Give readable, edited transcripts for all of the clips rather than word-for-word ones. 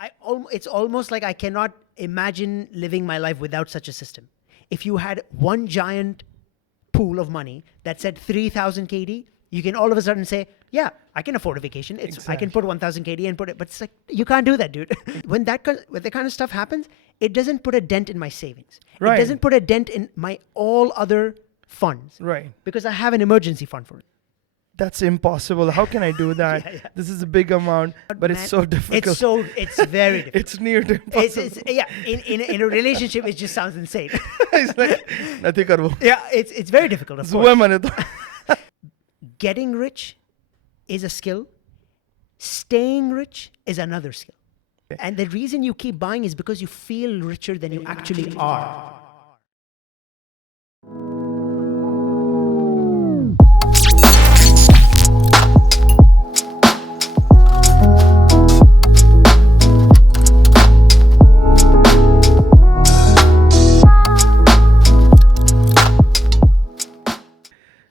It's almost like I cannot imagine living my life without such a system. If you had one giant pool of money that said 3,000 KD, you can all of a sudden say, yeah, I can afford a vacation. I can put 1,000 KD and put it, but it's like, you can't do that, dude. when that kind of stuff happens, it doesn't put a dent in my savings. Right. It doesn't put a dent in my all other funds. Right. Because I have an emergency fund for it. That's impossible. How can I do that? Yeah. This is a big amount, but it's so difficult. It's very difficult. It's near to impossible. In a relationship, it just sounds insane. It's like, nothing karbo. Yeah, it's very difficult, of course. Getting rich is a skill. Staying rich is another skill. Okay. And the reason you keep buying is because you feel richer than you actually are.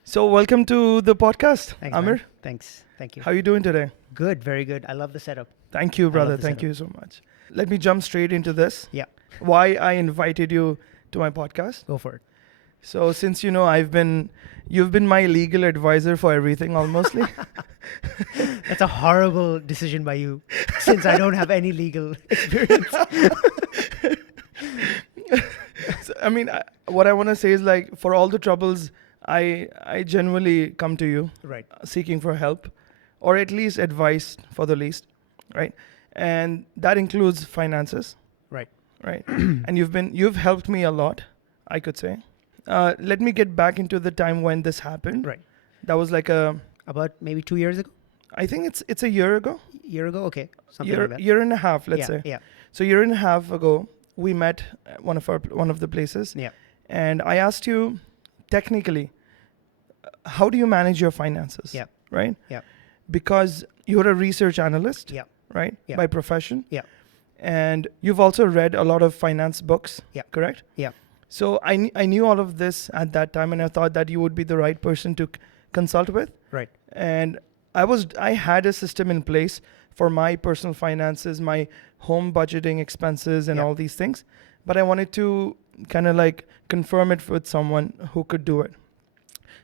So welcome to the podcast, Thanks, Aamir. man. Thanks. Thank you. How are you doing today? Good. Very good. I love the setup. Thank you, brother. love the Thank you so much. Let me jump straight into this. Yeah. Why I invited you to my podcast. Go for it. So since you know you've been my legal advisor for everything almostly. That's a horrible decision by you, since I don't have any legal experience. So, I mean, what I want to say is like for all the troubles, I genuinely come to you Right. seeking for help or at least advice for the least, right? And that includes finances, Right. right? And you've helped me a lot, I could say. Let me get back into the time when this happened. Right. That was like About maybe 2 years ago? I think it's a year ago. Year ago? Okay. Something like that. Year and a half, let's yeah, say. Yeah. So year and a half ago, we met at one of the places. Yeah. And I asked you, technically, how do you manage your finances? Yeah. Right? Yeah. Because you're a research analyst, Yeah. right? Yeah. By profession. Yeah. And you've also read a lot of finance books, Yeah. correct? Yeah. So I knew all of this at that time, and I thought that you would be the right person to consult with. Right. And I had a system in place for my personal finances, my home budgeting expenses and Yeah. all these things. But I wanted to kind of like confirm it with someone who could do it.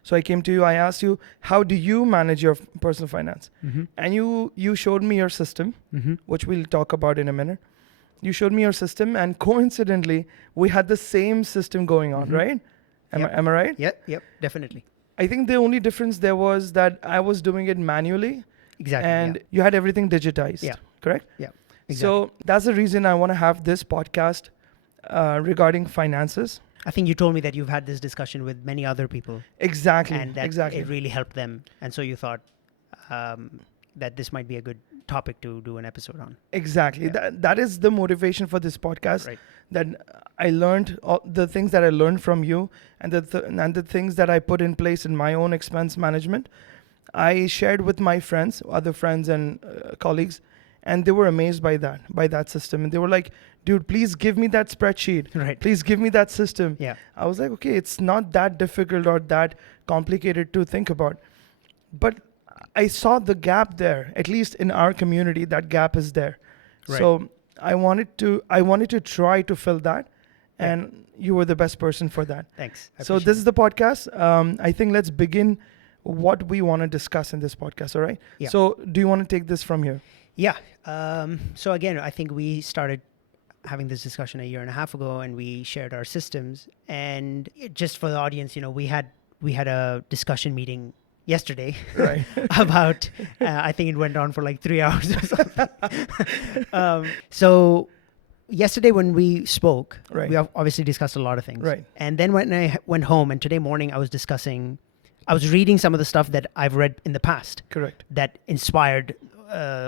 So I came to you, I asked you, how do you manage your personal finance? Mm-hmm. And you showed me your system, Mm-hmm. which we'll talk about in a minute. You showed me your system, and coincidentally, we had the same system going on, Mhm. right? Am I right? Yep. Definitely. I think the only difference there was that I was doing it manually, Exactly. and you had everything digitized, Yeah. correct? Yeah. So that's the reason I want to have this podcast regarding finances. I think you told me that you've had this discussion with many other people, Exactly. and that exactly. it really helped them, and so you thought that this might be a good topic to do an episode on. Exactly. Yeah. That is the motivation for this podcast. Right. That I learned the things that I learned from you, and the things that I put in place in my own expense management. I shared with my friends, other friends and colleagues, and they were amazed by that system. And they were like, "Dude, please give me that spreadsheet. Right. Please give me that system." Yeah. I was like, "Okay, it's not that difficult or that complicated to think about," but I saw the gap there. At least in our community, that gap is there. Right. So I wanted to try to fill that, Yeah. and you were the best person for that. Thanks. I So appreciate this is the podcast. I think let's begin what we want to discuss in this podcast. All right. Yeah. So do you want to take this from here? Yeah. So again, I think we started having this discussion a year and a half ago, and we shared our systems. And just for the audience, we had a discussion meeting yesterday Right. about. I think it went on for like 3 hours or something. So yesterday when we spoke, Right. we obviously discussed a lot of things. Right. And then when I went home, and today morning I was reading some of the stuff that I've read in the past Correct. that inspired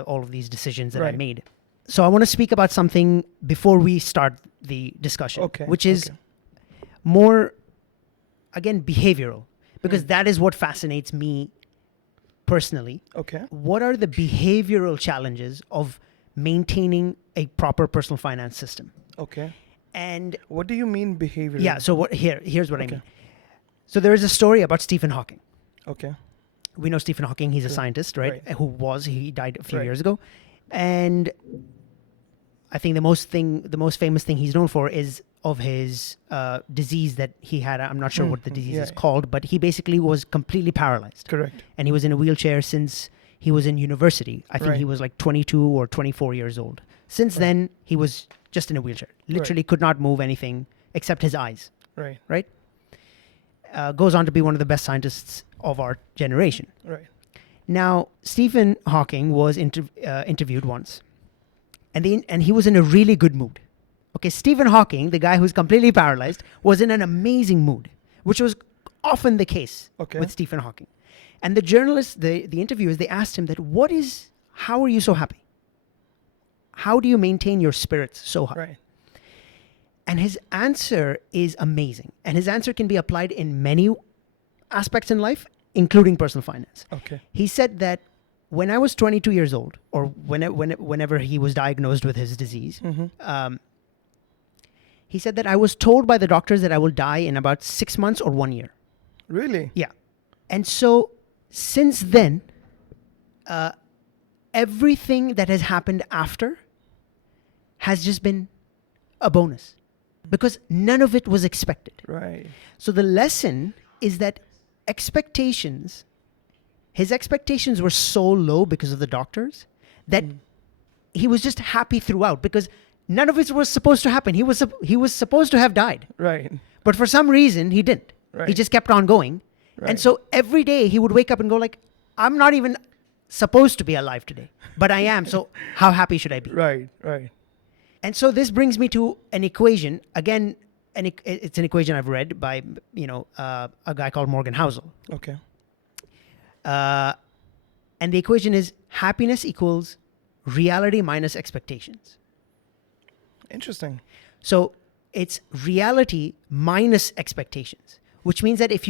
all of these decisions that I Right. made. So I want to speak about something before we start the discussion, Okay. which is okay. more, again, behavioral, because Mm. that is what fascinates me personally. Okay. What are the behavioral challenges of maintaining a proper personal finance system? Okay. And What do you mean behavior? yeah, so here's what I Okay. mean. So there is a story about Stephen Hawking. Okay. We know Stephen Hawking, he's a Sure. scientist, right? Right. He died a few Right. years ago. And I think the most famous thing he's known for is of his disease that he had. I'm not sure what the disease is called, but he basically was completely paralyzed. Correct. And he was in a wheelchair since he was in university. I think he was like 22 or 24 years old. Since then, he was just in a wheelchair. Literally could not move anything except his eyes. Right. Goes on to be one of the best scientists of our generation. Right. Now, Stephen Hawking was interviewed once, and he was in a really good mood. Okay, Stephen Hawking, the guy who's completely paralyzed, was in an amazing mood, which was often the case with Stephen Hawking. And the journalists, the interviewers, they asked him that, how are you so happy? How do you maintain your spirits so high? Right. And his answer is amazing. And his answer can be applied in many aspects in life, including personal finance. Okay. He said that when I was 22 years old, or whenever he was diagnosed with his disease, he said that I was told by the doctors that I will die in about 6 months or 1 year. Really? Yeah. And so since then, everything that has happened after has just been a bonus, because none of it was expected. Right. So the lesson is that his expectations were so low because of the doctors that he was just happy throughout, because none of it was supposed to happen. He was supposed to have died. Right. But for some reason, he didn't. Right. He just kept on going. Right. And so every day he would wake up and go like, I'm not even supposed to be alive today, but I am. So how happy should I be? Right. And so this brings me to an equation. Again, it's an equation I've read by, a guy called Morgan Housel. Okay. And the equation is happiness equals reality minus expectations. Interesting. So it's reality minus expectations, which means that if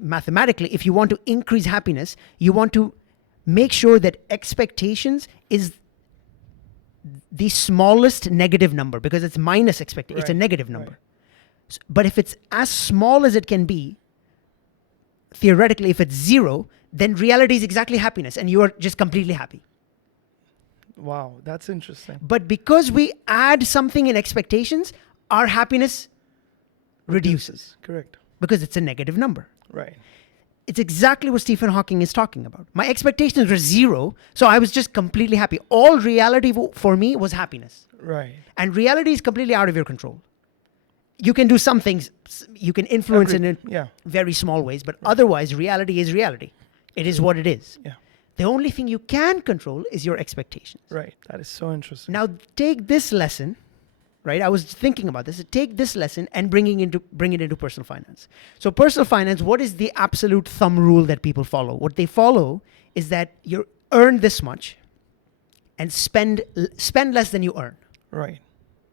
mathematically, if you want to increase happiness, you want to make sure that expectations is the smallest negative number, because it's minus expectation. It's a negative number. Right. But if it's as small as it can be, theoretically, if it's 0, then reality is exactly happiness, and you are just completely happy. Wow, that's interesting. But because we add something in expectations, our happiness reduces. Correct. Because it's a negative number. Right. It's exactly what Stephen Hawking is talking about. My expectations were 0, so I was just completely happy. All reality for me was happiness. Right. And reality is completely out of your control. You can do some things, you can influence in very small ways, but otherwise reality is reality. It is what it is. Yeah. The only thing you can control is your expectations. Right. That is so interesting. Now take this lesson, right? I was thinking about this. Take this lesson and bring it into personal finance. So personal finance, what is the absolute thumb rule that people follow? What they follow is that you earn this much and spend less than you earn. Right.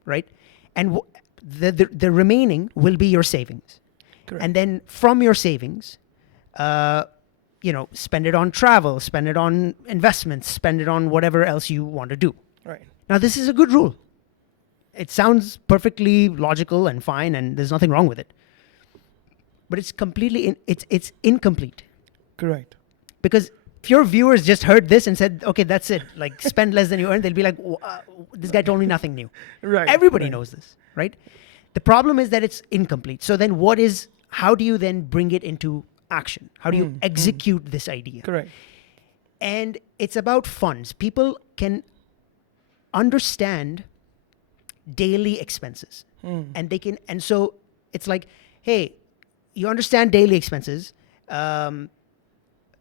Right? And the remaining will be your savings. Correct. And then from your savings, spend it on travel, spend it on investments, spend it on whatever else you want to do. Right. Now, this is a good rule. It sounds perfectly logical and fine, and there's nothing wrong with it. But it's completely, it's incomplete. Correct. Because if your viewers just heard this and said, okay, that's it, like spend less than you earn, they'll be like, this guy told me nothing new. Right. Everybody knows this, right? The problem is that it's incomplete. So then how do you then bring it into action? How do you execute this idea? Correct. And it's about funds. People can understand daily expenses. And so it's like, hey, you understand daily expenses,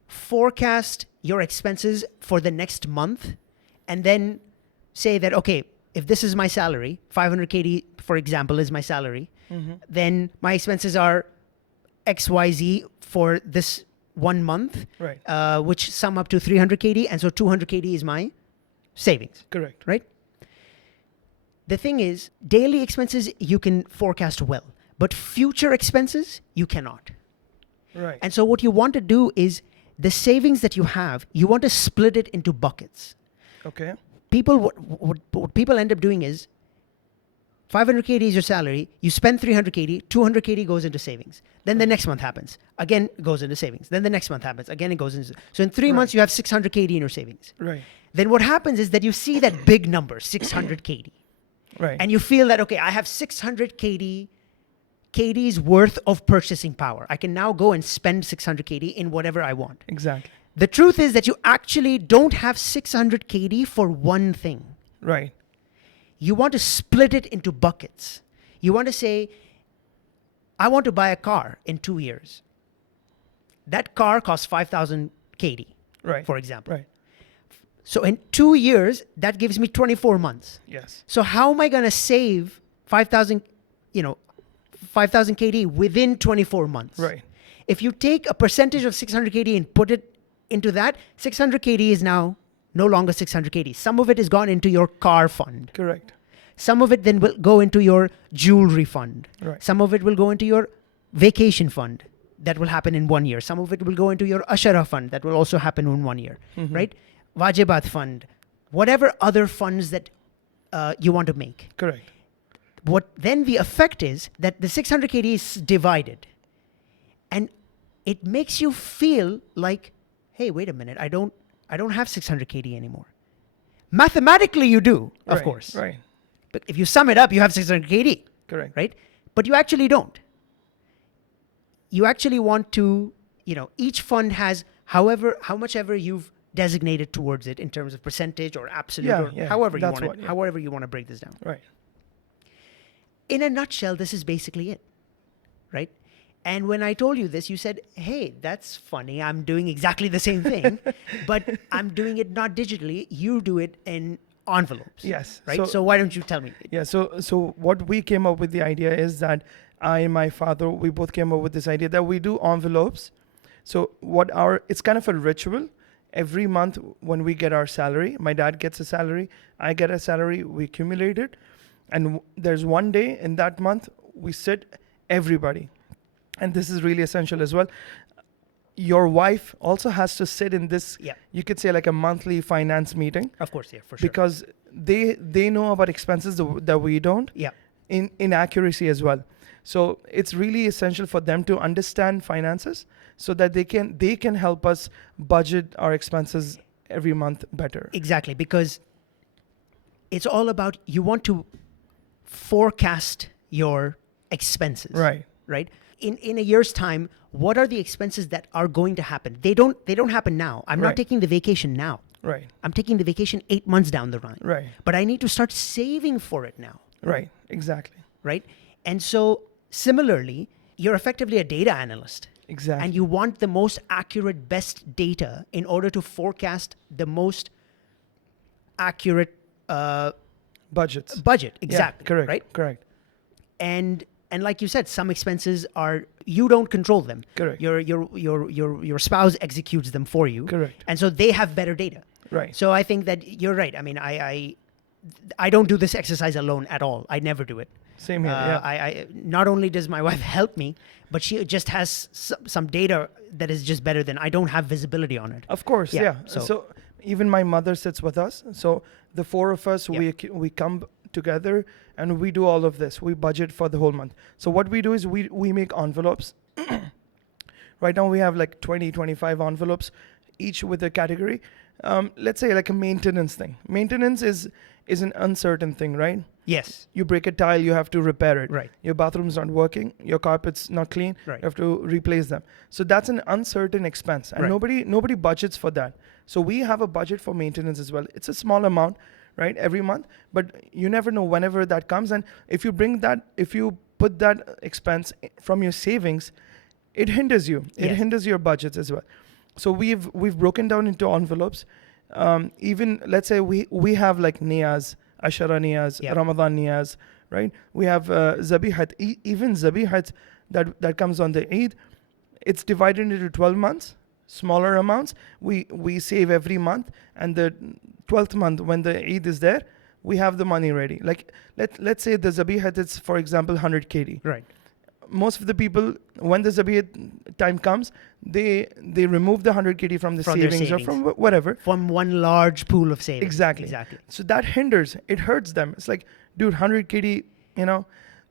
forecast your expenses for the next month, and then say that, okay, if this is my salary, 500 KD, for example, is my salary, then my expenses are XYZ for this 1 month, right. Which sum up to 300 KD, and so 200 KD is my savings. Correct. Right? The thing is, daily expenses you can forecast well, but future expenses you cannot. Right. And so what you want to do is the savings that you have, you want to split it into buckets. Okay. What people end up doing is 500 KD is your salary. You spend 300 KD, 200 KD goes into savings. Then the next month happens. Again, it goes into savings. Then the next month happens. Again, it goes into. So in 3 months, you have 600 KD in your savings. Right. Then what happens is that you see that big number, 600 KD. Right. And you feel that, okay, I have 600 KD's worth of purchasing power. I can now go and spend 600 KD in whatever I want. Exactly. The truth is that you actually don't have 600 KD for one thing. Right. You want to split it into buckets. You want to say, I want to buy a car in 2 years. That car costs 5,000 KD, Right. for example. Right. So in 2 years, that gives me 24 months. Yes. So how am I going to save 5,000, 5,000 KD within 24 months? Right. If you take a percentage of 600 KD and put it into that, 600 KD is now no longer 600 KD. Some of it is gone into your car fund. Correct. Some of it then will go into your jewelry fund. Right. Some of it will go into your vacation fund. That will happen in 1 year. Some of it will go into your Ashara fund. That will also happen in 1 year, right? Wajibat fund, whatever other funds that you want to make. Correct. What then the effect is that the 600 KD is divided. And it makes you feel like, hey, wait a minute, I don't have 600 KD anymore. Mathematically, you do, of Right. course. Right. But if you sum it up, you have 600 KD, Correct. right? But you actually don't. You actually want to, each fund has how much ever you've designated towards it in terms of percentage or absolute, or however you that's want it, what- however you want to break this down. Right. In a nutshell, this is basically it, right? And when I told you this, you said, hey, that's funny. I'm doing exactly the same thing, but I'm doing it not digitally. You do it in envelopes. Yes. Right? So why don't you tell me? Yeah. So what we came up with the idea is that I and my father, we both came up with this idea that we do envelopes. So it's kind of a ritual. Every month when we get our salary, my dad gets a salary, I get a salary, we accumulate it. And there's one day in that month, we sit, everybody. And this is really essential as well. Your wife also has to sit in this, you could say like a monthly finance meeting. Of course, yeah, for sure. Because they know about expenses that we don't. Yeah. In accuracy as well. So it's really essential for them to understand finances so that they can help us budget our expenses every month better. Exactly, because it's all about, you want to forecast your expenses. Right. Right? In a year's time, what are the expenses that are going to happen? They don't happen now. I'm not Right. taking the vacation now. Right. I'm taking the vacation 8 months down the line. Right. But I need to start saving for it now. Right. Exactly. Right? And so similarly, you're effectively a data analyst. Exactly. And you want the most accurate, best data in order to forecast the most accurate Budgets. budget. Exactly. Yeah, correct. Right? Correct. And like you said, some expenses you don't control them. Correct. Your spouse executes them for you. Correct. And so they have better data. Right. So I think that you're right. I mean, I don't do this exercise alone at all. I never do it. Same here. Yeah. I not only does my wife help me, but she just has some data that is just better than I don't have visibility on it. Of course. Yeah, Yeah. so- So even my mother sits with us. So the four of us, we come together and we do all of this. We budget for the whole month. So what we do is we make envelopes. Right now we have like 20, 25 envelopes, each with a category. Let's say like a maintenance thing. Maintenance is an uncertain thing, right? Yes. You break a tile, you have to repair it. Right. Your bathroom's not working, your carpet's not clean, Right. you have to replace them. So that's an uncertain expense, and Right. nobody budgets for that. So we have a budget for maintenance as well. It's a small amount, right, every month, but you never know whenever that comes. And if you put that expense from your savings, it hinders you. It Yes. hinders your budgets as well. So we've broken down into envelopes. Even let's say we have like niyaz, Ashara niyaz, Yep. Ramadan niyaz, right? We have zabihat. Even zabihat that comes on the Eid, it's divided into 12 months, smaller amounts. We save every month, and the 12th month when the Eid is there, we have the money ready. Like let's say the zabihat is, for example, 100 KD. Right. Most of the people, when the zabihat time comes, they remove the 100 KD from the From their savings or savings. from whatever. From one large pool of savings. Exactly. Exactly. So that hinders, it hurts them. It's like, dude, 100 KD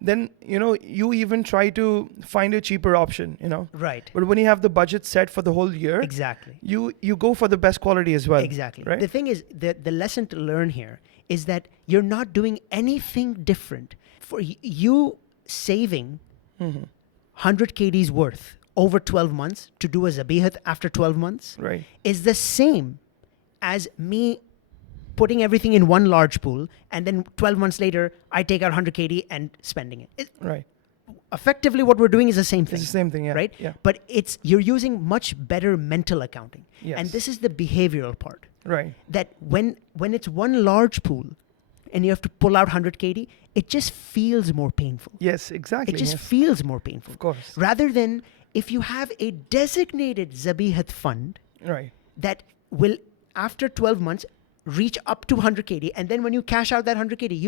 then you even try to find a cheaper option. Right. But when you have the budget set for the whole year, Exactly. you go for the best quality as well. Exactly. Right? The thing is, the lesson to learn here is that you're not doing anything different. For you saving 100 KD's worth over 12 months to do a zabihat after 12 months Right. is the same as me putting everything in one large pool and then 12 months later I take out 100 KD and spending it. Right. Effectively what we're doing is the same thing. It's the same thing. Yeah. Right? Yeah. But you're using much better mental accounting. Yes. And this is the behavioral part. Right. That when it's one large pool and you have to pull out 100 KD, it just feels more painful. Yes. Exactly. It just yes. feels more painful. Of course. Rather than if you have a designated zabihat fund Right. that will, after 12 months, reach up to 100 KD, and then when you cash out that 100 KD,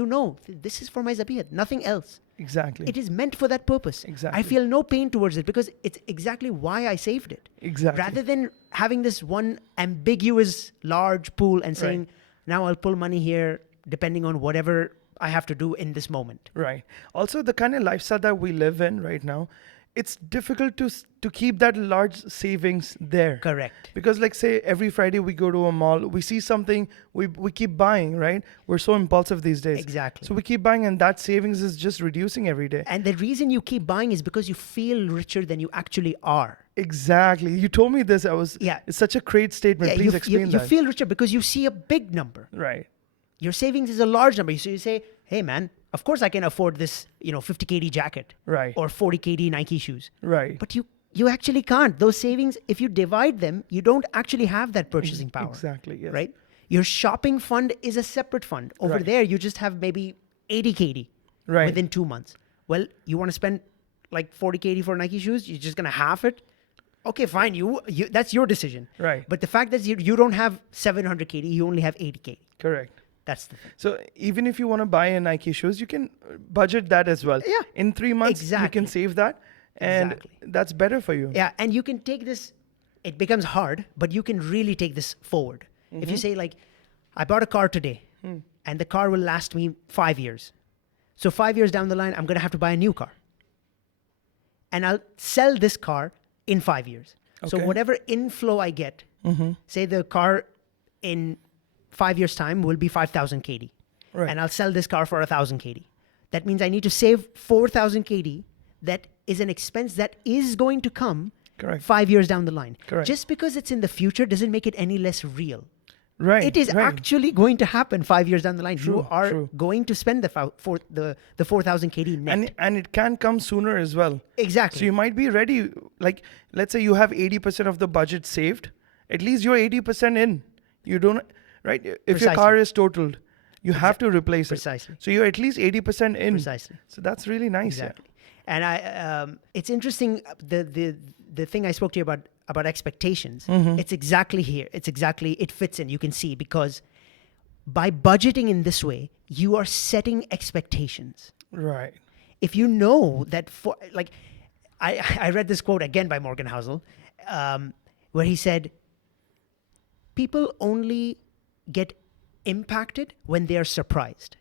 this is for my zabihat, nothing else. Exactly. It is meant for that purpose. Exactly. I feel no pain towards it because it's exactly why I saved it. Exactly. Rather than having this one ambiguous large pool and saying, Right. now I'll pull money here depending on whatever I have to do in this moment. Right. Also, the kind of lifestyle that we live in right now, it's difficult to keep that large savings there. Correct. Because like say every Friday we go to a mall, we see something, we keep buying, right? We're so impulsive these days. Exactly. So we keep buying and that savings is just reducing every day. And the reason you keep buying is because you feel richer than you actually are. Exactly. You told me this. It's such a great statement. Please explain you that. feel richer because you see a big number. Right. Your savings is a large number. So you say, hey man, of course I can afford this, 50 KD jacket. Right. Or 40 KD Nike shoes. Right. But you actually can't. Those savings, if you divide them, you don't actually have that purchasing power. Exactly. Yes. Right? Your shopping fund is a separate fund. Over Right. there, you just have maybe 80 KD Right. within 2 months. Well, you want to spend like 40 KD for Nike shoes? You're just going to half it? Okay, fine. You that's your decision. Right. But the fact that you don't have 700 KD, you only have 80 KD. Correct. That's the thing. So even if you want to buy a Nike shoes, you can budget that as well. Yeah. In 3 months, you Exactly. can save that, and Exactly. that's better for you. Yeah, and you can take this, it becomes hard, but you can really take this forward. If you say like, I bought a car today and the car will last me 5 years. So 5 years down the line, I'm going to have to buy a new car. And I'll sell this car in 5 years. So Okay. whatever inflow I get, say the car in 5 years time will be 5,000 KD. Right. And I'll sell this car for 1,000 KD. That means I need to save 4,000 KD. That is an expense that is going to come Correct. 5 years down the line. Correct. Just because it's in the future doesn't make it any less real. Right. It is right. actually going to happen 5 years down the line. True, You are true. going to spend the 4,000 KD net. And it can come sooner as well. Exactly. So you might be ready. Like, let's say you have 80% of the budget saved. At least you're 80% in. You don't, right? If your Precisely. car is totaled, you have to replace Precisely. it. So you're at least 80% in. Precisely. So that's really nice. yeah. Exactly. And it's interesting, the thing I spoke to you about expectations, it's exactly here. It fits in, you can see, because by budgeting in this way, you are setting expectations. Right. If you know that I read this quote again by Morgan Housel, where he said, people only get impacted when they are surprised.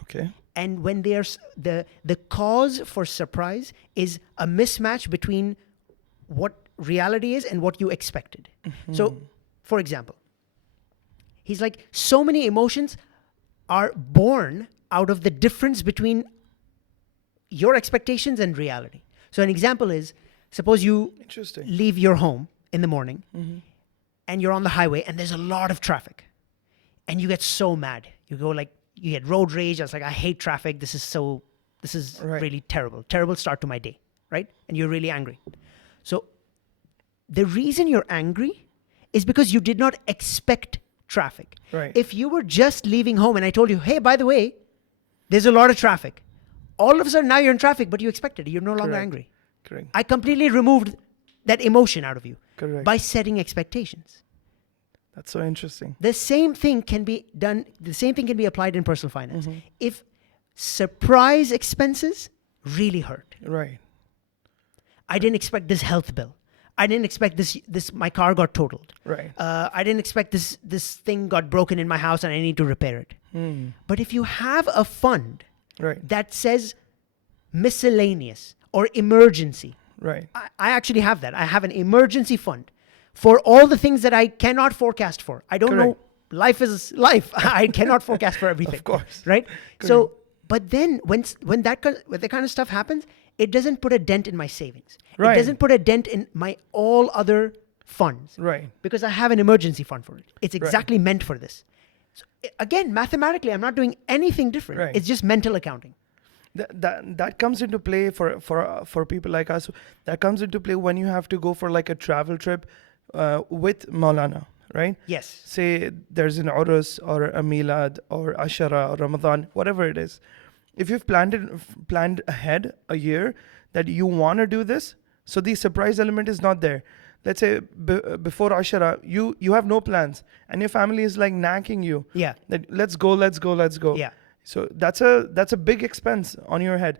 Okay. And when there's the cause for surprise is a mismatch between what reality is and what you expected. So, for example, he's like, so many emotions are born out of the difference between your expectations and reality. So an example is, suppose you Interesting. leave your home in the morning and you're on the highway and there's a lot of traffic and you get so mad. You go like, you get road rage. I was like, I hate traffic. This is Right. really terrible. Terrible start to my day, right? And you're really angry. So the reason you're angry is because you did not expect traffic. Right. If you were just leaving home and I told you, hey, by the way, there's a lot of traffic. All of a sudden now you're in traffic, but you expected it. You're no longer Correct. angry. Correct. I completely removed that emotion out of you Correct. by setting expectations. That's so interesting. The same thing can be done. The same thing can be applied in personal finance. If surprise expenses really hurt, Right. I didn't expect this health bill. I didn't expect this. My car got totaled. Right. I didn't expect this thing got broken in my house and I need to repair it. But if you have a fund Right. that says miscellaneous or emergency. Right. I actually have that. I have an emergency fund for all the things that I cannot forecast for. I don't know. Correct. Life is life. I cannot forecast for everything. Of course. Right? So, but then when that kind of stuff happens, it doesn't put a dent in my savings. Right. It doesn't put a dent in my all other funds. Right. Because I have an emergency fund for it. It's exactly meant for this. So, again, mathematically, I'm not doing anything different. Right. It's just mental accounting. That comes into play for people like us. That comes into play when you have to go for like a travel trip with Maulana, right? Yes. Say there's an Urus or a Milad or Ashara or Ramadan, whatever it is. If you've planned ahead a year that you want to do this, so the surprise element is not there. Let's say before Ashara, you have no plans and your family is like nagging you. Yeah. That let's go. Yeah. So that's a big expense on your head.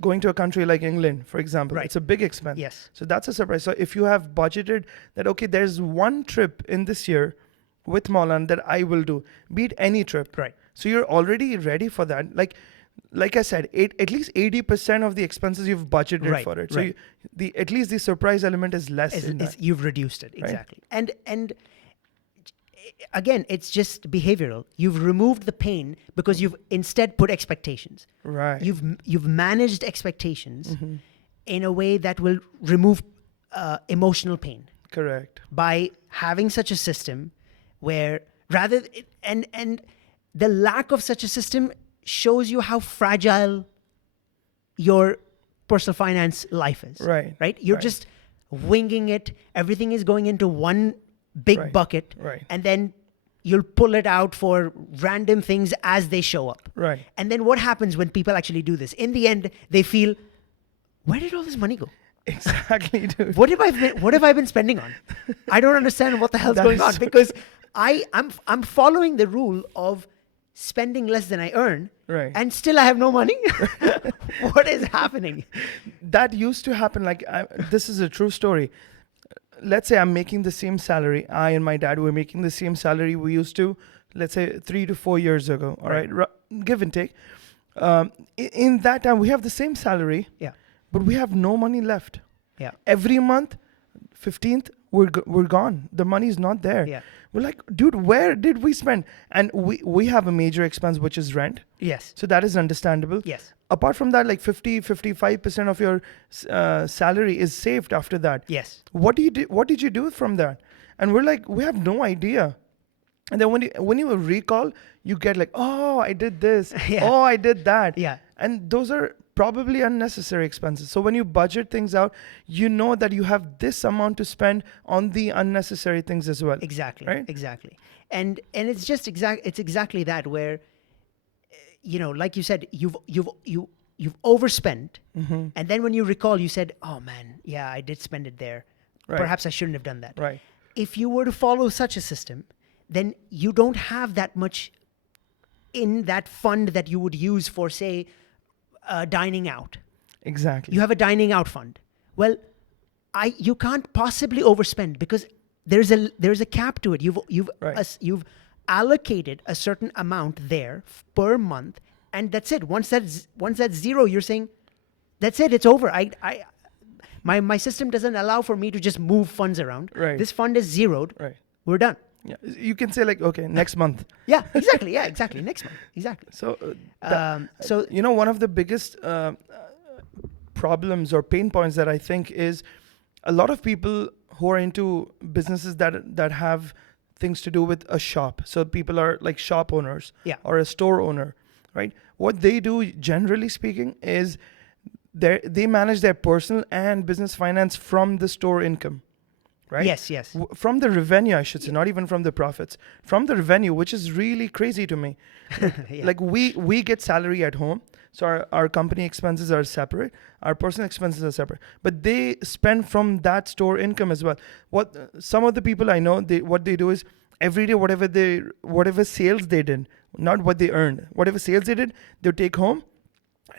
Going to a country like England, for example, Right. it's a big expense. Yes. So that's a surprise. So if you have budgeted that, okay, there's one trip in this year with Maulan that I will do, be it any trip. Right. So you're already ready for that. Like I said, at least 80% of the expenses you've budgeted Right, for it. So right. at least the surprise element is less in that. You've reduced it, exactly. And again, it's just behavioral. You've removed the pain because you've instead put expectations. Right. You've managed expectations in a way that will remove emotional pain Correct. by having such a system where and the lack of such a system shows you how fragile your personal finance life is. Right. Right? You're Right. just winging it. Everything is going into one big Right. bucket. Right. And then you'll pull it out for random things as they show up. Right. And then what happens when people actually do this? In the end, they feel, where did all this money go? Exactly, dude. What have I been spending on? I don't understand what the hell's That going is on so because I'm following the rule of spending less than I earn, Right. and still I have no money. What is happening? That used to happen. This is a true story. Let's say I'm making the same salary. I and my dad were making the same salary we used to, let's say 3 to 4 years ago. All right, give and take. In that time, we have the same salary, Yeah, but we have no money left. yeah, Every month, 15th, we're gone. The money's not there. yeah. We're like, dude, where did we spend? And we have a major expense, which is rent. Yes, So that is understandable. yes, Apart from that, like 55% of your salary is saved after that. yes. What did you do from that? And we're like, we have no idea. And then when you recall, you get like, oh, I did this. Yeah. Oh, I did that. Yeah. And those are probably unnecessary expenses. So when you budget things out, you know that you have this amount to spend on the unnecessary things as well. Exactly. Right? Exactly. And it's just exactly that where, like you said, you've overspent, and then when you recall, you said, "Oh man, yeah, I did spend it there. Right. Perhaps I shouldn't have done that." Right. If you were to follow such a system, then you don't have that much in that fund that you would use for, say, dining out. Exactly. You have a dining out fund. Well, you can't possibly overspend because there's a cap to it. Right. You've allocated a certain amount there per month, and that's it. Once that's zero, you're saying, that's it. It's over. My system doesn't allow for me to just move funds around. Right. This fund is zeroed. Right. We're done. Yeah. You can say like, okay, next month. Yeah, exactly. Yeah, exactly. Next month. Exactly. So, So one of the biggest problems or pain points that I think is a lot of people who are into businesses that have things to do with a shop. So people are like shop owners, Yeah. or a store owner, right? What they do, generally speaking, is they manage their personal and business finance from the store income, right? yes. From the revenue, I should say, not even from the profits. From the revenue, which is really crazy to me. Yeah. Like we get salary at home, so our company expenses are separate, our personal expenses are separate, but they spend from that store income as well. What some of the people I know, what they do is every day whatever sales they did, not what they earned, whatever sales they did, they take home,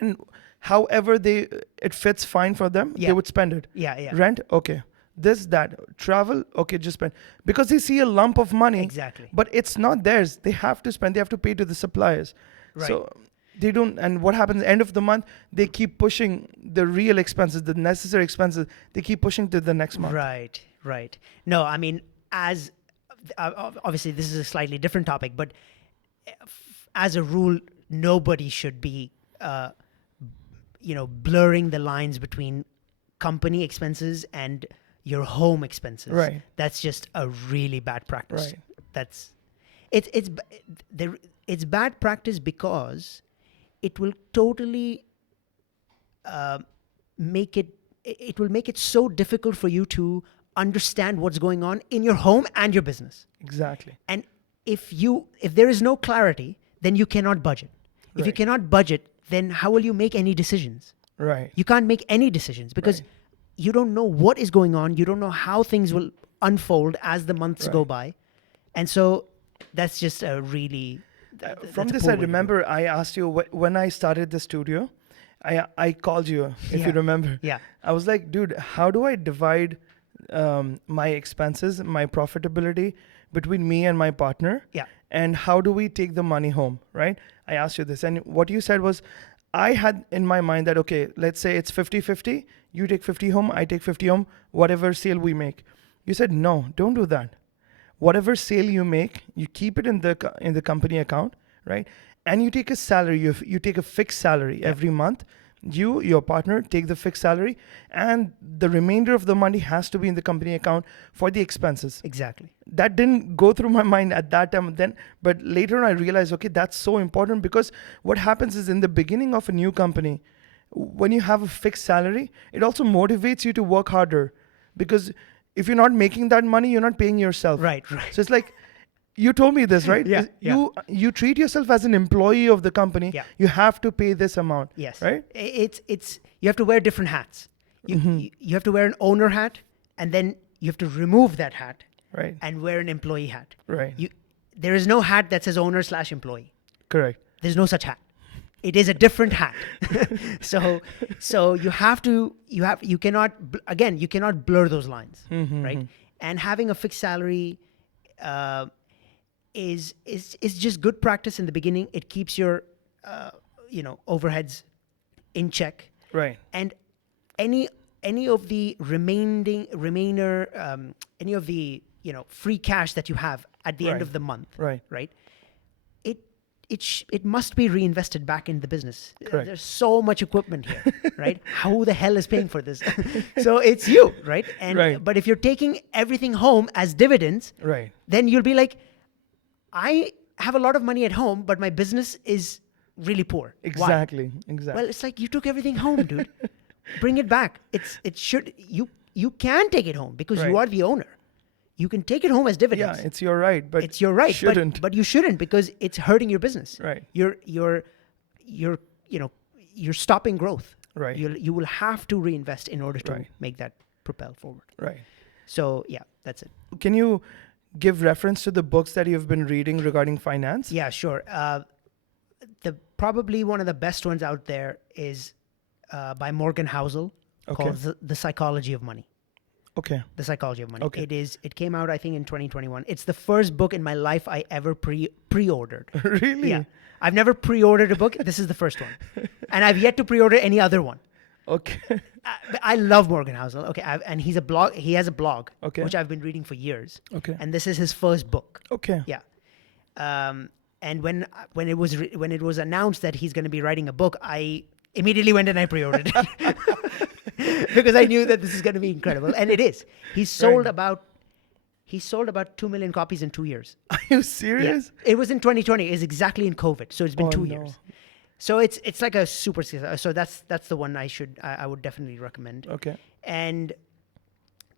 and however it fits fine for them, Yeah. they would spend it. Yeah. Rent, okay. This, that, travel, okay, just spend. Because they see a lump of money. Exactly. But it's not theirs. They have to spend. They have to pay to the suppliers. Right. So They don't, and what happens end of the month, they keep pushing the real expenses, the necessary expenses, they keep pushing to the next month. Right. No, I mean, as obviously this is a slightly different topic, but as a rule, nobody should be, blurring the lines between company expenses and your home expenses. Right. That's just a really bad practice. Right. That's it's bad practice because it will totally make it so difficult for you to understand what's going on in your home and your business. Exactly. And if there is no clarity, then you cannot budget. If you Right. cannot budget, then how will you make any decisions? Right. You can't make any decisions because Right. you don't know what is going on. You don't know how things will unfold as the months go Right. by. And so that's just a really... From that's a this, poor I way to do it. remember I asked you when I started the studio, I called you, if Yeah. you remember. Yeah. I was like, dude, how do I divide my expenses, my profitability between me and my partner? Yeah. And how do we take the money home, right? I asked you this. And what you said was, I had in my mind that, okay, let's say it's 50-50. You take 50 home, I take 50 home, whatever sale we make. You said, no, don't do that. Whatever sale you make, you keep it in the company account, right? And you take a salary. You take a fixed salary every month. You, your partner, take the fixed salary, and the remainder of the money has to be in the company account for the expenses. Exactly. That didn't go through my mind at that time then, but later on I realized, okay, that's so important, because what happens is in the beginning of a new company, when you have a fixed salary, it also motivates you to work harder, because if you're not making that money, you're not paying yourself. Right. So it's like, you told me this, right? Yeah, You treat yourself as an employee of the company. Yeah. You have to pay this amount. Yes. Right? It's you have to wear different hats. You have to wear an owner hat, and then you have to remove that hat Right. and wear an employee hat. Right. There is no hat that says owner/employee. Correct. There's no such hat. It is a different hat. so you cannot blur those lines, right? And having a fixed salary is just good practice in the beginning. It keeps your overheads in check. Right. And any of the remainder any of the free cash that you have at the end Right. of the month, Right. it must be reinvested back in the business. Correct. There's so much equipment here, right? How the hell is paying for this? So it's you, right? And Right. but if you're taking everything home as dividends, Right. then you'll be like, I have a lot of money at home, but my business is really poor. Why? Exactly. Well, it's like you took everything home, dude. Bring it back. You can take it home because you Right. are the owner. You can take it home as dividends. Yeah, it's your right, but It's your right, shouldn't. but you shouldn't, because it's hurting your business. Right. You're stopping growth. Right. You will have to reinvest in order to Right. make that propel forward. Right. So yeah, that's it. Can you give reference to the books that you've been reading regarding finance? Yeah, sure. Probably one of the best ones out there is by Morgan Housel, Okay. called The Psychology of Money. Okay. The Psychology of Money. Okay. It came out, I think, in 2021. It's the first book in my life I ever pre-ordered. Really? Yeah. I've never pre-ordered a book. This is the first one. And I've yet to pre-order any other one. Okay. I love Morgan Housel. Okay. And he has a blog, Okay. which I've been reading for years. Okay. And this is his first book. Okay. Yeah. And when it was announced that he's going to be writing a book, I immediately went and I pre-ordered it because I knew that this is going to be incredible, and it is. He sold about 2 million copies in 2 years. Are you Yeah. serious? It was in 2020. It's exactly in COVID, so it's been Oh, 2 no. years. So it's like a super success. So that's the one I would definitely recommend. Okay. And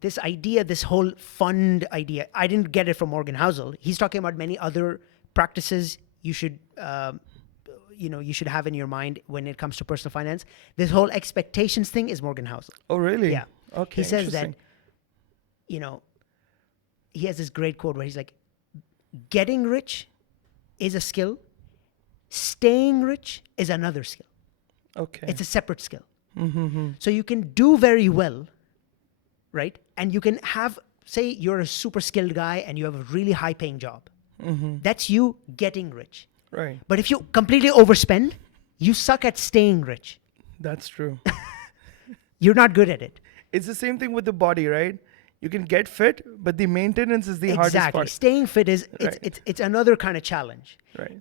this whole fund idea, I didn't get it from Morgan Housel. He's talking about many other practices you should have in your mind when it comes to personal finance. This whole expectations thing is Morgan Housel. Oh, really? Yeah. Okay. He says that, interesting. he has this great quote where he's like, getting rich is a skill. Staying rich is another skill. Okay. It's a separate skill. Mm-hmm. So you can do very well, right? And you can have, say you're a super skilled guy and you have a really high paying job. Mm-hmm. That's you getting rich. Right. But if you completely overspend, You suck at staying rich. That's true. You're not good at it. It's the same thing with the body, right? You can get fit, but the maintenance is the hardest Exactly. part. Staying fit is Right. it's another kind of challenge. Right.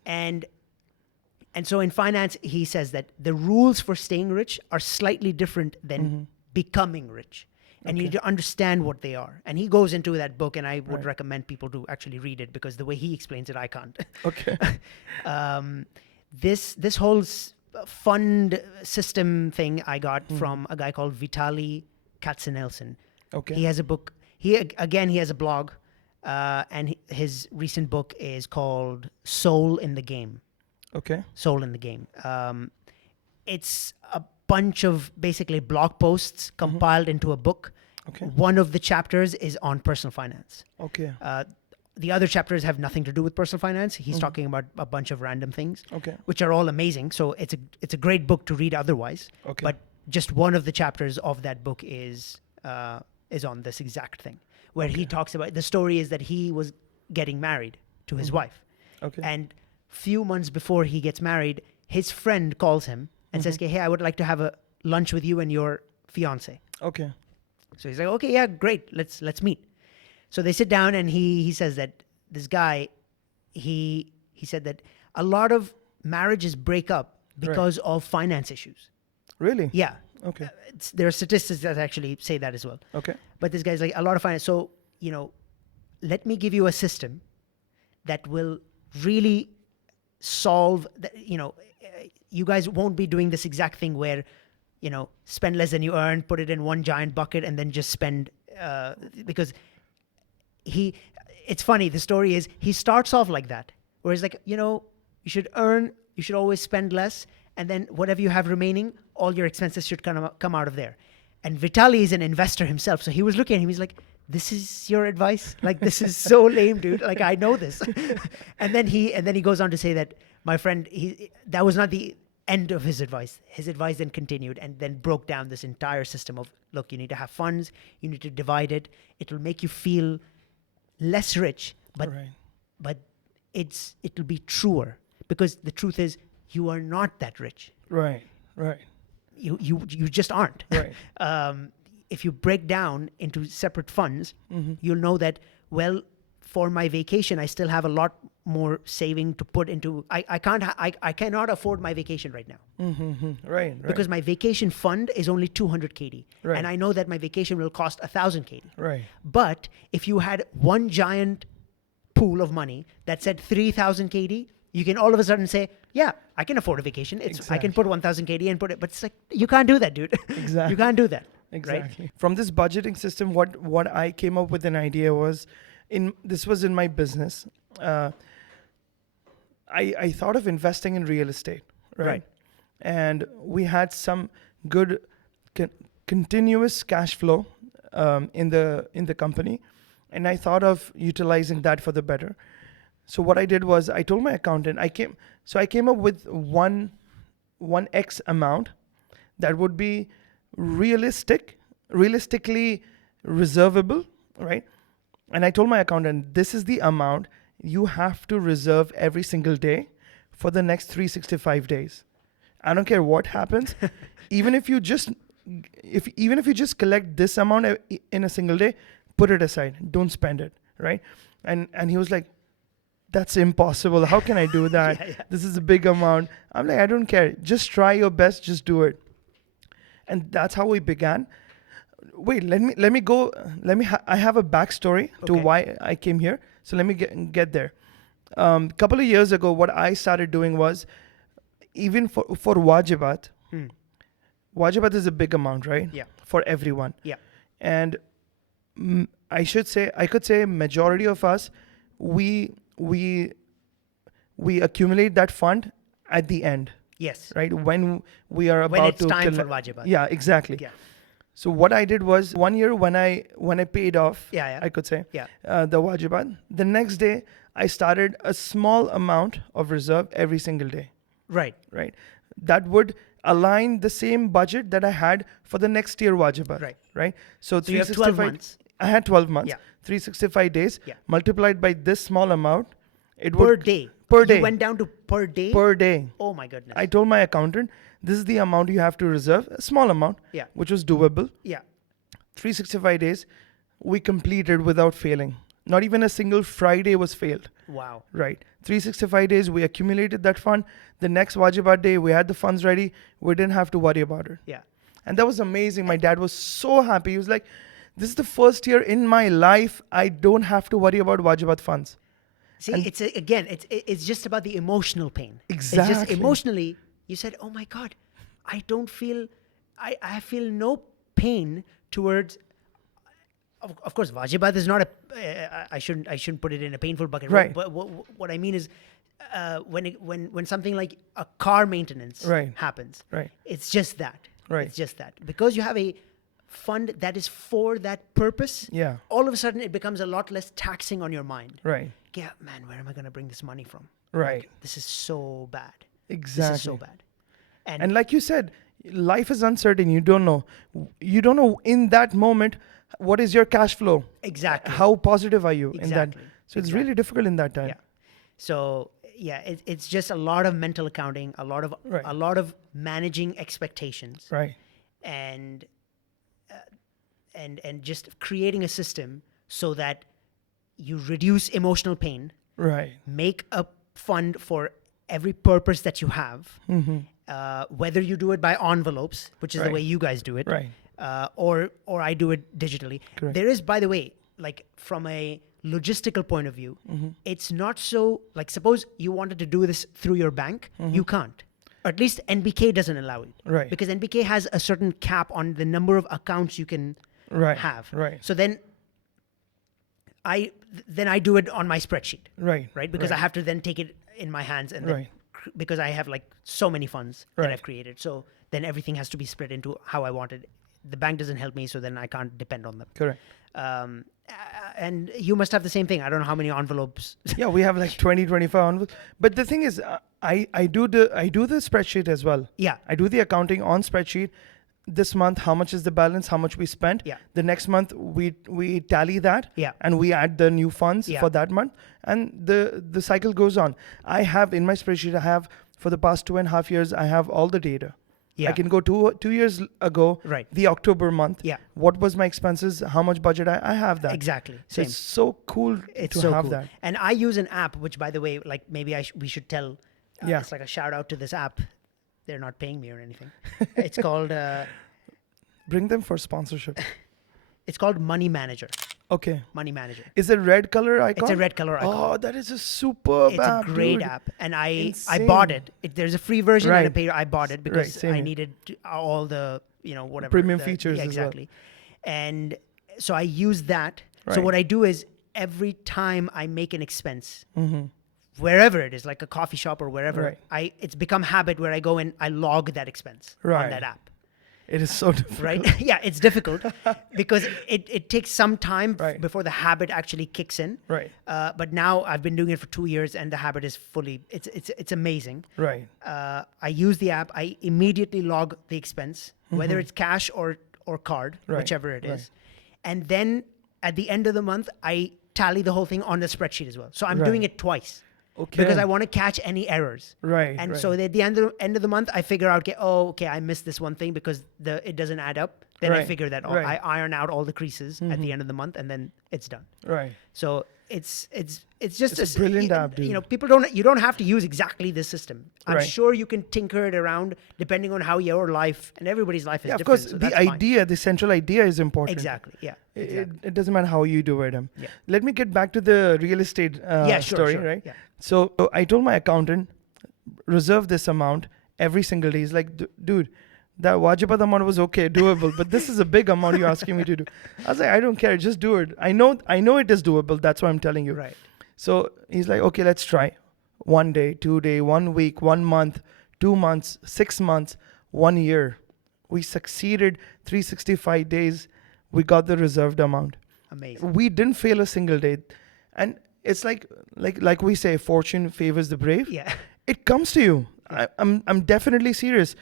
And so in finance, he says that the rules for staying rich are slightly different than becoming rich. And you need to understand what they are. And he goes into that book, and I would recommend people to actually read it because the way he explains it, I can't. Okay. This whole fund system thing I got from a guy called Vitaly Katzenelson. Okay. He has a book. He has a blog, and his recent book is called Soul in the Game. Okay. Soul in the Game. It's a bunch of basically blog posts compiled into a book. Okay. One of the chapters is on personal finance. Okay. The other chapters have nothing to do with personal finance. He's talking about a bunch of random things, Okay. which are all amazing. So it's a great book to read otherwise. Okay. But just one of the chapters of that book is on this exact thing, where he talks about the story is that he was getting married to his wife, Okay. and few months before he gets married, his friend calls him and says, "Hey, I would like to have a lunch with you and your fiance." Okay. So he's like, "Okay, yeah, great, let's meet." So they sit down, and he says that this guy, he said that a lot of marriages break up because of finance issues. Really? Yeah. Okay. There are statistics that actually say that as well. Okay. But this guy's like, a lot of finance. So, let me give you a system that will really solve, you guys won't be doing this exact thing where, spend less than you earn, put it in one giant bucket, and then just spend, because it's funny. The story is he starts off like that, where he's like, you should always spend less. And then whatever you have remaining, all your expenses should come out of there. And Vitaly is an investor himself. So he was looking at him. He's like, this is your advice? Like, this is so lame, dude. Like, I know this. and then he goes on to say that my friend, that was not the end of his advice. His advice then continued and then broke down this entire system of, look, you need to have funds. You need to divide it. It will make you feel less rich, but it'll be truer, because the truth is, you are not that rich. Right. Right. You just aren't. Right. If you break down into separate funds, you'll know that, well, for my vacation, I still have a lot more saving to put into. I cannot afford my vacation right now. Right. Because my vacation fund is only 200 KD. Right. And I know that my vacation will cost 1,000 KD. Right. But if you had one giant pool of money that said 3,000 KD, you can all of a sudden say, yeah, I can afford a vacation. I can put 1,000 KD and put it. But it's like, you can't do that, dude. Exactly. You can't do that. Exactly. Right? From this budgeting system, what I came up with an idea was, this was in my business. I thought of investing in real estate, right? And we had some good continuous cash flow in the company, and I thought of utilizing that for the better. So what I did was, I told my accountant, I came up with one X amount that would be realistically reservable, right? And I told my accountant, this is the amount you have to reserve every single day for the next 365 days. I don't care what happens. even if you just collect this amount in a single day, put it aside. Don't spend it, right? And he was like, that's impossible. How can I do that? Yeah. This is a big amount. I'm like, I don't care. Just try your best. Just do it. And that's how we began. Wait, let me go. I have a backstory to why I came here. So let me get there. Couple of years ago, what I started doing was, even for wajibat. Wajibat is a big amount, right? Yeah. For everyone. Yeah. And I could say majority of us, we accumulate that fund at the end. Yes. Right? When we are about when it's to time for wajibat. Yeah, exactly. Yeah. So what I did was, 1 year when I paid off, I could say, the wajibat, the next day I started a small amount of reserve every single day. Right. Right. That would align the same budget that I had for the next year wajibat. Right. Right. So you have 12 months. I had 12 months. Yeah. 365 days Yeah. multiplied by this small amount. It Per would day. Per day. You went down to per day? Per day. Oh my goodness. I told my accountant, this is the amount you have to reserve, a small amount, Yeah. which was doable. Yeah. 365 days, we completed without failing. Not even a single Friday was failed. Wow. Right. 365 days, we accumulated that fund. The next Wajibat day, we had the funds ready. We didn't have to worry about it. Yeah. And that was amazing. My dad was so happy. He was like, this is the first year in my life I don't have to worry about Wajibat funds. See, And- it's just about the emotional pain. It's just Exactly. emotionally, you said, oh my God, I don't feel, I feel no pain towards, of course, Wajibat is not I shouldn't put it in a painful bucket. Right. But what I mean is, when something like a car maintenance Right. happens, Right. it's just that. Right. It's just that. Because you have a fund that is for that purpose, Yeah. all of a sudden it becomes a lot less taxing on your mind. Right. Yeah, man, where am I going to bring this money from? Right. This is so bad. Exactly. This is so bad. And like you said, life is uncertain. You don't know. You don't know in that moment what is your cash flow. Exactly. How positive are you in that? Exactly. So it's really difficult in that time. Yeah. So yeah, it's just a lot of mental accounting, a lot of managing expectations, Right. and just creating a system so that you reduce emotional pain, Right. make a fund for every purpose that you have, whether you do it by envelopes, which is the Right. way you guys do it, Right. or I do it digitally. Correct. There is, by the way, like from a logistical point of view, it's not so, like, suppose you wanted to do this through your bank, you can't. Or at least NBK doesn't allow it. Right. Because NBK has a certain cap on the number of accounts you can Right. have. Right. So then I do it on my spreadsheet, Right. right? Because I have to then take it in my hands, and then Right. because I have like so many funds that Right. I've created. So then everything has to be split into how I want it. The bank doesn't help me, so then I can't depend on them. Correct. And you must have the same thing. I don't know how many envelopes. Yeah, we have like 20, 25 envelopes. But the thing is, I do the spreadsheet as well. Yeah. I do the accounting on spreadsheet. This month, how much is the balance? How much we spent? Yeah. The next month, we tally that. Yeah. And we add the new funds Yeah. for that month, and the cycle goes on. I have in my spreadsheet. I have for the past 2.5 years. I have all the data. Yeah. I can go 2 years ago. Right. The October month. Yeah. What was my expenses? How much budget I have that. Exactly. So Same. it's so cool It's to so have cool. that. And I use an app, which, by the way, like maybe we should tell. Yeah. It's like a shout out to this app. They're not paying me or anything. It's called Bring them for sponsorship. Money Manager. Okay. Money Manager. Is it red color icon? It's a red color icon. Oh, that is a superb It's app, a great dude. app, and I Insane. bought it. There's a free version and a Right. paid. I bought it because same I here. needed all the whatever Premium the- features Yeah, as well. exactly. And so I use that. So Right. what I do is every time I make an expense, wherever it is, like a coffee shop or wherever, Right. it's become habit where I go and I log that expense on Right. that app. It is so difficult. Right? Yeah, it's difficult because it takes some time Right. before the habit actually kicks in. Right. But now I've been doing it for 2 years, and the habit is fully. It's amazing. Right. I use the app. I immediately log the expense, whether it's cash or card, Right, whichever it is, right. and then at the end of the month, I tally the whole thing on the spreadsheet as well. So I'm Right. doing it twice. Okay. Because I want to catch any errors. Right. And right. so at the end of the month, I figure out, okay, I missed this one thing because it doesn't add up. Then I Right, figure that out. right. I iron out all the creases at the end of the month, and then it's done. Right. So it's just It's a brilliant app, dude. You don't have to use exactly this system. I'm Right. sure you can tinker it around depending on how your life and everybody's life is Yeah, of different. course, so the that's fine. idea, the central idea is important. Exactly. Yeah. It, Exactly. it doesn't matter how you do it. Yeah. Let me get back to the real estate Yeah, sure, story, sure. right? Yeah. So I told my accountant, reserve this amount every single day. He's like, dude, that wajibat amount was okay, doable, but this is a big amount you're asking me to do. I was like, I don't care, just do it. I know it is doable. That's why I'm telling you. Right. So he's like, okay, let's try. 1 day, 2 day, 1 week, 1 month, 2 months, 6 months, 1 year. We succeeded 365 days. We got the reserved amount. Amazing. We didn't fail a single day. And it's like we say, fortune favors the brave. Yeah. It comes to you. I'm definitely serious.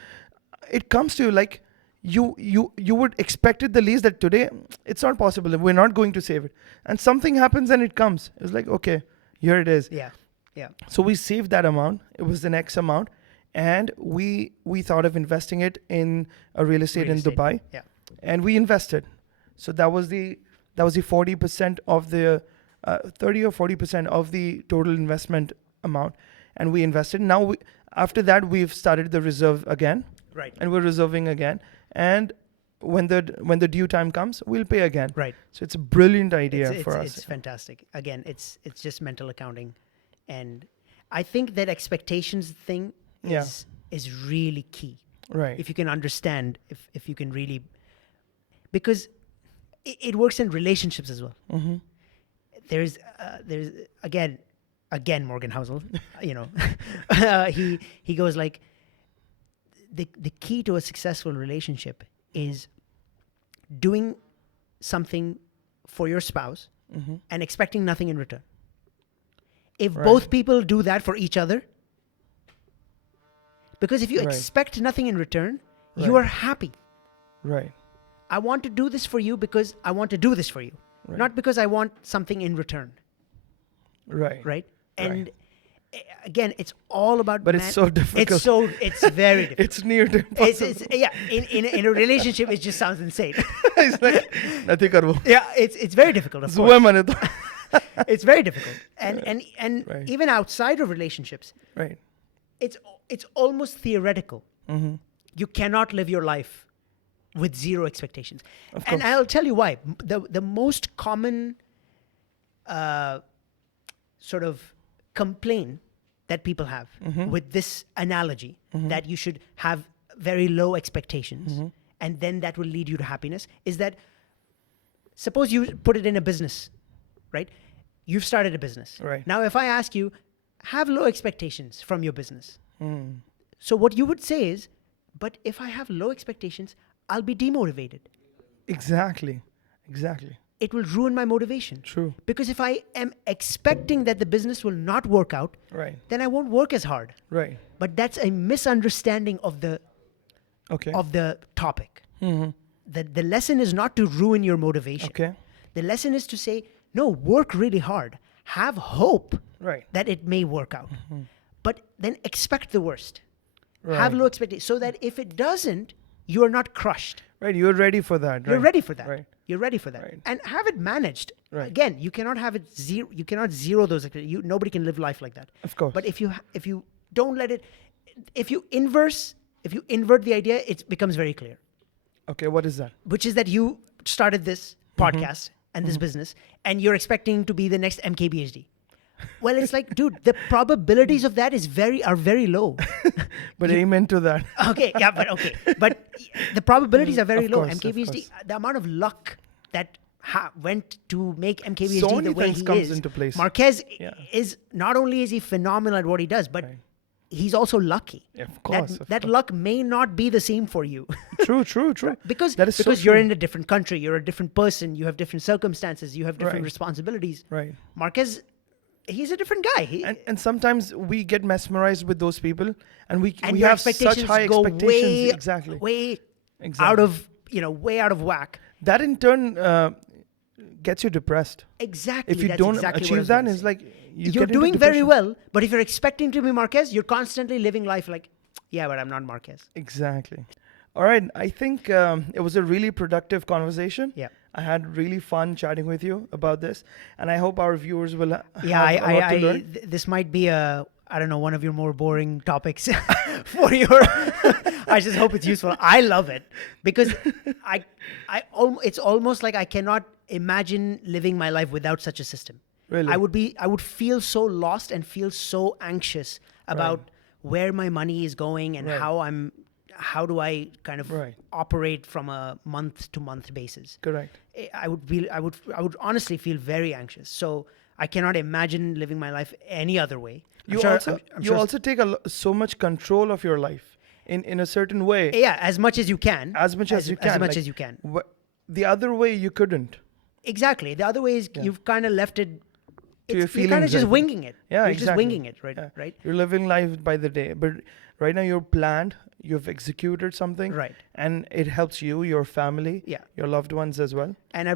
It comes to you like you would expect it the least that today it's not possible. We're not going to save it. And something happens and it comes. It's like, okay, here it is. Yeah. Yeah. So we saved that amount. It was the next amount, and we thought of investing it in a real estate in Dubai, Yeah. and we invested. So that was the 40% of the 30 or 40% of the total investment amount, and we invested. Now after that we've started the reserve again, Right. and we're reserving again, and when the due time comes, we'll pay again. Right. So it's a brilliant idea for us. It's fantastic. Again, it's just mental accounting, and I think that expectations thing Yeah. is really key. Right. If you can understand, if you can really, because it works in relationships as well. Mm-hmm. There's again Morgan Housel, he goes like, the key to a successful relationship is doing something for your spouse Mm-hmm. and expecting nothing in return. If Right. both people do that for each other, because if you Right. expect nothing in return, you Right. are happy. Right. I want to do this for you because I want to do this for you, Right. not because I want something in return, Right. right? And again, it's all about. But it's so difficult. It's very difficult. It's near to impossible. It's yeah. In a relationship, it just sounds insane. It's like nothing karbo. Yeah, it's very difficult. Of Zuwa course, mane to. it's very difficult, and Right. even outside of relationships, Right. it's almost theoretical. Mm-hmm. You cannot live your life with zero expectations. Of And course. I'll tell you why. The most common sort of complaint that people have Mm-hmm. with this analogy that you should have very low expectations Mm-hmm. and then that will lead you to happiness is that suppose you put it in a business, right? You've started a business. Right. Now, if I ask you, have low expectations from your business. Mm. So what you would say is, but if I have low expectations, I'll be demotivated. Exactly. It will ruin my motivation. True. Because if I am expecting that the business will not work out, Right. then I won't work as hard. Right. But that's a misunderstanding of the Okay. topic. Mm-hmm. The lesson is not to ruin your motivation. Okay. The lesson is to say, no, work really hard. Have hope Right. that it may work out. But then expect the worst. Right. Have low expectations so that if it doesn't, you are not crushed. Right. You're ready for that. You're right. ready for that. Right. You're ready for that. Right. And have it managed. Right. Again, you cannot have it zero. You cannot zero those. Nobody can live life like that. Of course. But if you don't let it, if you invert the idea, it becomes very clear. Okay. What is that? Which is that you started this podcast and this business, and you're expecting to be the next MKBHD. Well, it's like, dude, the probabilities of that are very low. But amen to that. But the probabilities are very Of low. course, of MKBHD, course. the amount of luck that went to make MKBHD So the many way things he comes is. into place. Marquez Yeah. is not only is he phenomenal at what he does, but Right. he's also lucky. Yeah, of course. That luck may not be the same for you. True. because That is so you're true. in a different country, you're a different person, you have different circumstances, you have different Right. responsibilities. Right. Marquez, he's a different guy. And sometimes we get mesmerized with those people, and we your have such expectations high go expectations. Exactly. way Exactly. way out of whack. That in turn gets you depressed. Exactly. If you that's don't exactly what I achieve was that, gonna it's say. like you're get into doing very depression. well, but if you're expecting to be Marquez, you're constantly living life like, yeah, but I'm not Marquez. Exactly. All right. I think it was a really productive conversation. Yeah. I had really fun chatting with you about this, and I hope our viewers will Yeah, have a lot to learn. this might be one of your more boring topics for your. I just hope it's useful. I love it because it's almost like I cannot imagine living my life without such a system. Really? I would feel so lost and feel so anxious about where my money is going and Right. how do I kind of Right. operate from a month to month basis. Correct. I would honestly feel very anxious. So I cannot imagine living my life any other way. I'm You sure- also I'm you sure- also take so much control of your life in a certain way. yeah, as much as you can. As much as you can. As much like, as you can. The other way you couldn't. Exactly. The other way is you've kind of left it. To your You're kind feelings, of just I think. winging it. Yeah, You're just exactly. winging it, right? Yeah. Right. You're living life by the day, but right now you're planned. You've executed something, Right. and it helps you, your family, Yeah. your loved ones as well. And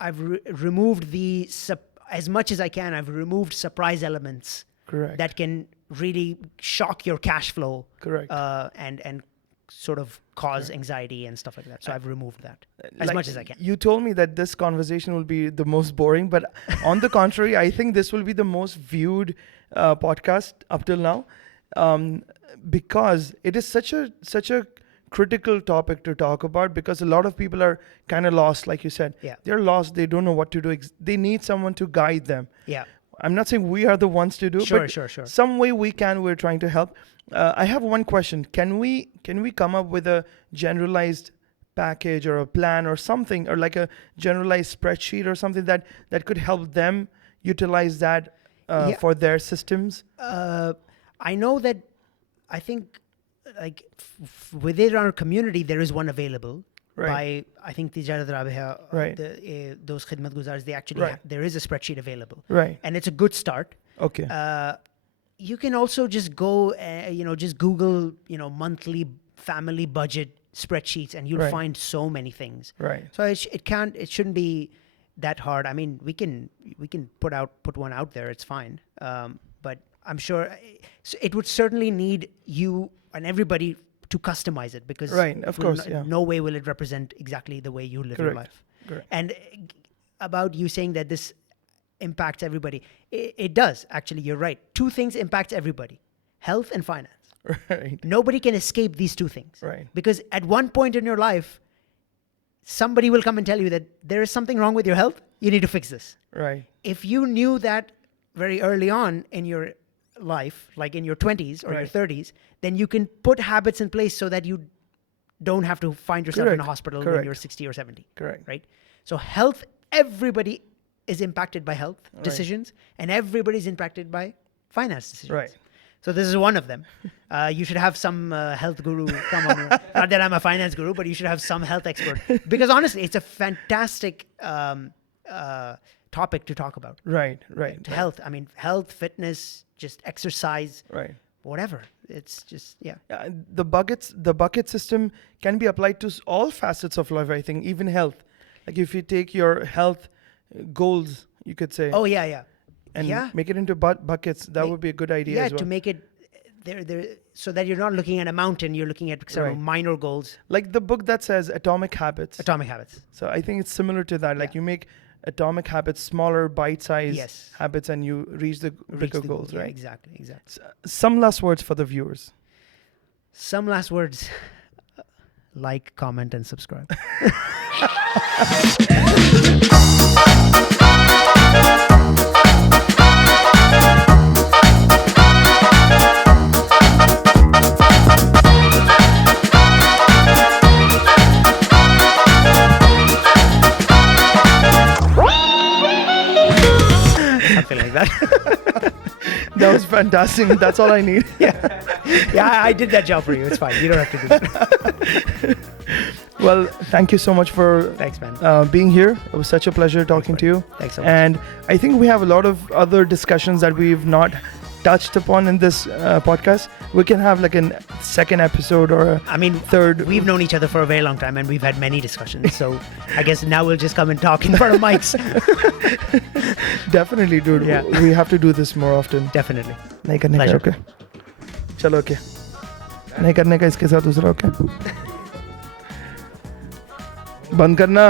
I've removed the as much as I can, I've removed surprise elements Correct. that can really shock your cash flow. Correct. And sort of cause anxiety and stuff like that. So I've removed that as Like, much as I can. You told me that this conversation will be the most boring, but on the contrary, I think this will be the most viewed podcast up till now, because it is such a critical topic to talk about, because a lot of people are kind of lost, like you said. Yeah. They're lost. They don't know what to do. They need someone to guide them. Yeah. I'm not saying we are the ones to do, Sure. but some way we can. We're trying to help. I have one question. Can we come up with a generalized package or a plan or something, or like a generalized spreadsheet or something that could help them utilize that for their systems? I know that I think like within our community there is one available. Right. By I think Tijarat Rabiha, Right. those khidmat guzars, they actually Right. there is a spreadsheet available, Right. and it's a good start. Okay. You can also just go, just Google, monthly family budget spreadsheets, and you'll Right. find so many things. Right. So it shouldn't be that hard. I mean, we can put one out there. It's fine. But I'm sure it would certainly need you and everybody to customize it, because Right, of course, yeah. no way will it represent exactly the way you live your Correct. life. Correct. And about you saying that this impacts everybody, it does actually. You're right. Two things impacts everybody: health and finance. Right. Nobody can escape these two things. Right. Because at one point in your life, somebody will come and tell you that there is something wrong with your health. You need to fix this. Right. If you knew that very early on in your life, like in your 20s or your Right. 30s, then you can put habits in place so that you don't have to find yourself in a Correct. hospital when Correct. you're 60 or 70. Correct. Right? So health, everybody is impacted by health Right. decisions, and everybody's impacted by finance decisions. Right. So this is one of them. You should have some health guru come on. Not that I'm a finance guru, but you should have some health expert, because honestly, it's a fantastic topic to talk about. Right. Right. Health. I mean, health, fitness, just exercise, Right. whatever. It's just The bucket system can be applied to all facets of life. I think even health. Like if you take your health goals, you could say. Oh yeah. And yeah. make it into buckets. That would be a good idea as well. To make it there, so that you're not looking at a mountain, you're looking at sort of Right. minor goals. Like the book that says Atomic Habits. Atomic habits. So I think it's similar to that. Like Yeah. you make atomic habits, smaller bite-sized Yes. habits, and you reach the bigger the goals, goal. Yeah, right? exactly. Some last words for the viewers. Some last words. Like, comment, and subscribe. Something like that. That was fantastic. That's all I need. Yeah, I did that job for you. It's fine. You don't have to do that. Well, thank you so much for Thanks, man. being here. It was such a pleasure talking to you. Thanks so much. And I think we have a lot of other discussions that we've not touched upon in this podcast. We can have like a second episode or a third. We've known each other for a very long time, and we've had many discussions. So I guess now we'll just come and talk in front of mics. Definitely, dude. Yeah. We have to do this more often. Definitely. नहीं करने का, Pleasure. okay. चलो okay. नहीं करने का इसके साथ दूसरा okay. बंद करना.